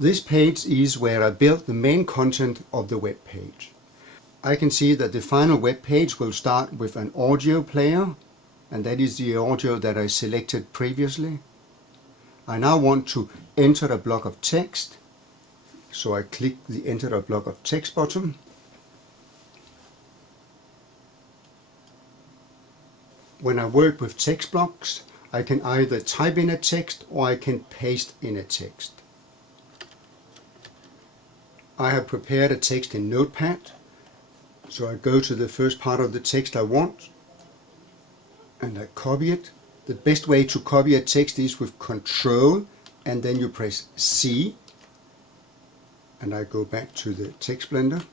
This page is where I build the main content of the web page. I can see that the final web page will start with an audio player, and that is the audio that I selected previously. I now want to enter a block of text, so I click the Enter a block of text button. When I work with text blocks, I can either type in a text or I can paste in a text. I have prepared a text in Notepad, so I go to the first part of the text I want and I copy it. The best way to copy a text is with Control and then you press C, and I go back to the TextBlender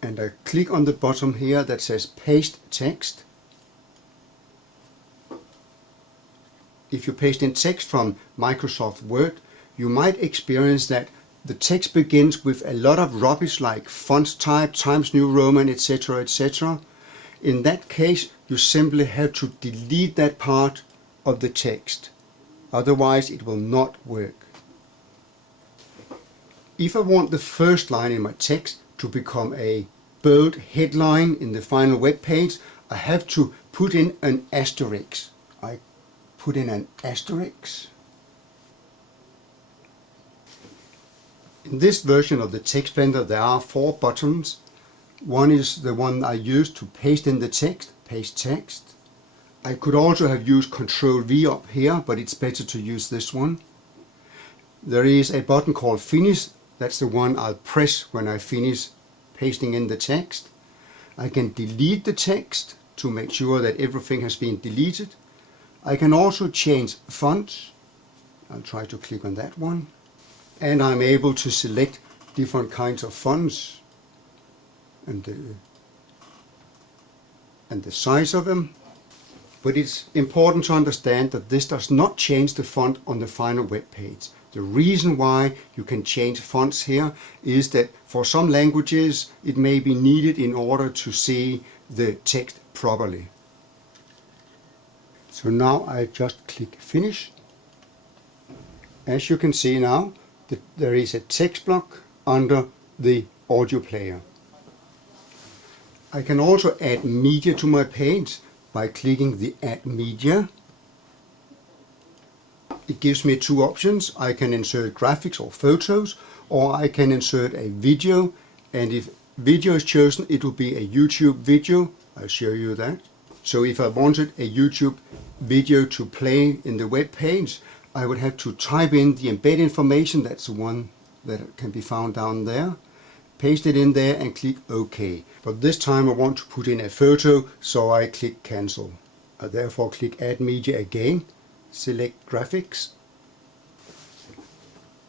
and I click on the bottom here that says Paste Text. If you paste in text from Microsoft Word, you might experience that the text begins with a lot of rubbish like font type, Times New Roman, etc. etc. In that case, you simply have to delete that part of the text. Otherwise, it will not work. If I want the first line in my text to become a bold headline in the final web page, I have to put in an asterisk. I put in an asterisk. In this version of the TextBlender there are 4 buttons. One is the one I used to paste in the text, paste text. I could also have used Ctrl V up here, but it's better to use this one. There is a button called Finish. That's the one I'll press when I finish pasting in the text. I can delete the text to make sure that everything has been deleted. I can also change fonts. I'll try to click on that one. And I'm able to select different kinds of fonts and the size of them. But it's important to understand that this does not change the font on the final web page. The reason why you can change fonts here is that for some languages it may be needed in order to see the text properly. So now I just click Finish. As you can see now, there is a text block under the audio player. I can also add media to my page by clicking the Add Media. It gives me 2 options. I can insert graphics or photos, or I can insert a video, and if video is chosen it will be a YouTube video. I'll show you that. So if I wanted a YouTube video to play in the web page, I would have to type in the embed information, that's the one that can be found down there, paste it in there and click OK. But this time I want to put in a photo, so I click Cancel. I therefore click Add Media again, select Graphics.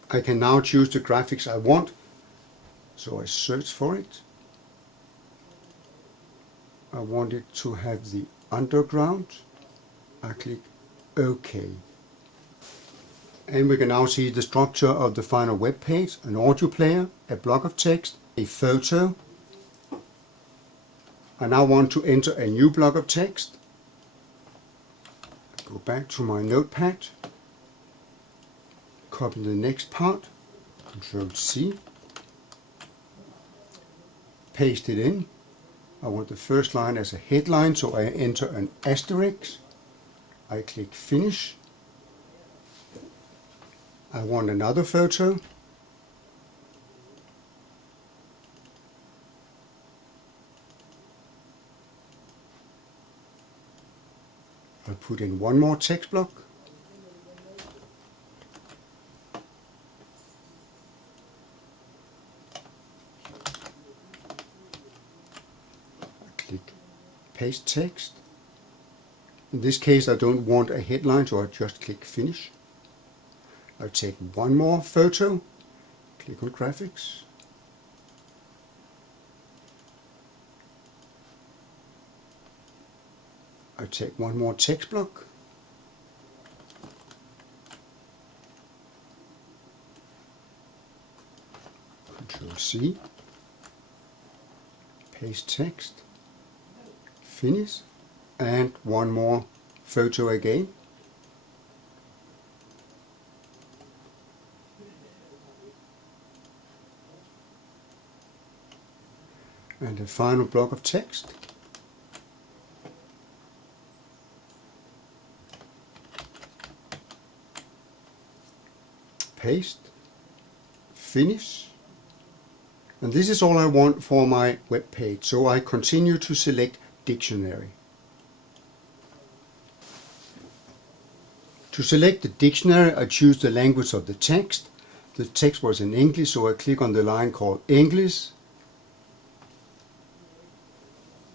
I can now choose the graphics I want, so I search for it. I want it to have the underground. I click OK. And we can now see the structure of the final web page: an audio player, a block of text, a photo. I now want to enter a new block of text. Go back to my notepad, copy the next part, Ctrl C, paste it in. I want the first line as a headline, so I enter an asterisk. I click Finish. I want another photo. I'll put in one more text block. I click Paste Text. In this case I don't want a headline, so I just click Finish. I'll take one more photo, click on Graphics. I'll take one more text block. Ctrl C, paste text, finish, and one more photo again. and the final block of text. Paste, finish, and this is all I want for my web page, so I continue to select dictionary. To select the dictionary, I choose the language of the text. The text was in English, so I click on the line called English,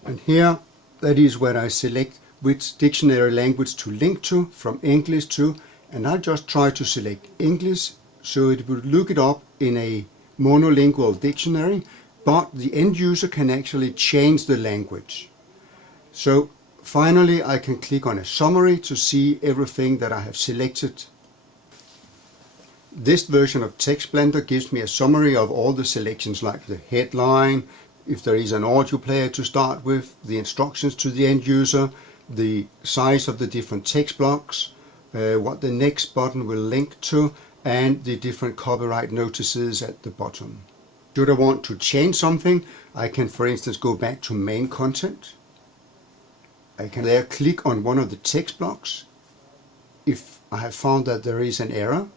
and here that is where I select which dictionary language to link to, from English to, and I just try to select English, so it will look it up in a monolingual dictionary, but the end user can actually change the language. So finally I can click on a summary to see everything that I have selected. This version of TextBlender gives me a summary of all the selections, like the headline, if there is an audio player to start with, the instructions to the end user, the size of the different text blocks, what the next button will link to, and the different copyright notices at the bottom. Should I want to change something, I can for instance go back to main content. I can there click on one of the text blocks. If I have found that there is an error,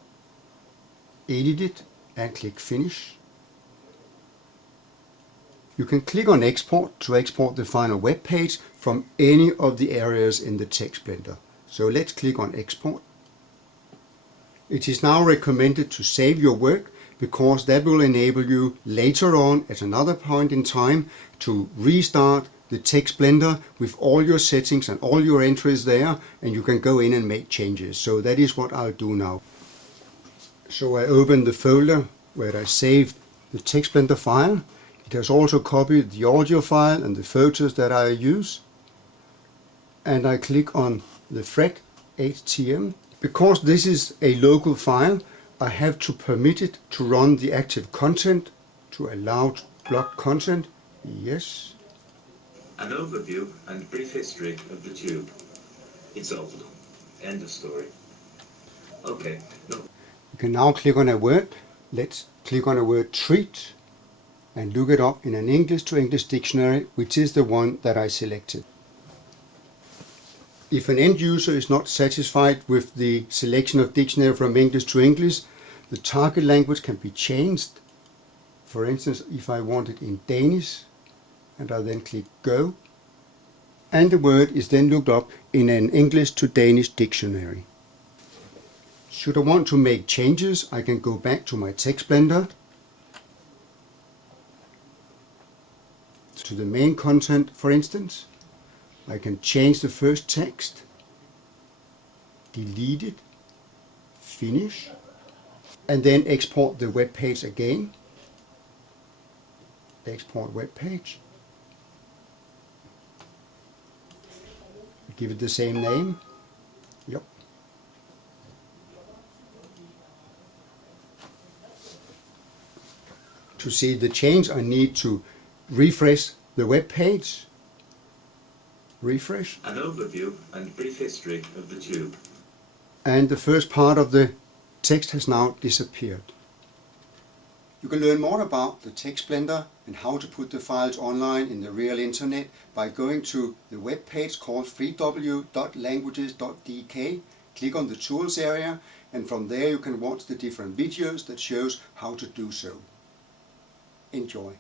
edit it and click finish. You can click on export to export the final web page from any of the areas in the TextBlender. So let's click on export. It is now recommended to save your work, because that will enable you later on at another point in time to restart the TextBlender with all your settings and all your entries there, and you can go in and make changes. So that is what I'll do now. So I open the folder where I saved the TextBlender file. It has also copied the audio file and the photos that I use. And I click on the thread HTML. Because this is a local file, I have to permit it to run the active content, to allow block content. Yes. An overview and brief history of the tube. It's old. End of story. Okay. No. You can now click on a word. Let's click on a word treat and look it up in an English to English dictionary, which is the one that I selected. If an end user is not satisfied with the selection of dictionary from English to English, the target language can be changed. For instance, if I want it in Danish, and I then click go, and the word is then looked up in an English to Danish dictionary. Should I want to make changes, I can go back to my TextBlender, to the main content for instance. I can change the first text, delete it, finish, and then export the web page again. Export web page. Give it the same name. Yep. To see the change, I need to refresh the web page. Refresh. An overview and brief history of the tube. And the first part of the text has now disappeared. You can learn more about the TextBlender and how to put the files online in the real internet by going to the web page called www.languages.dk. Click on the tools area, and from there you can watch the different videos that shows how to do so. Enjoy.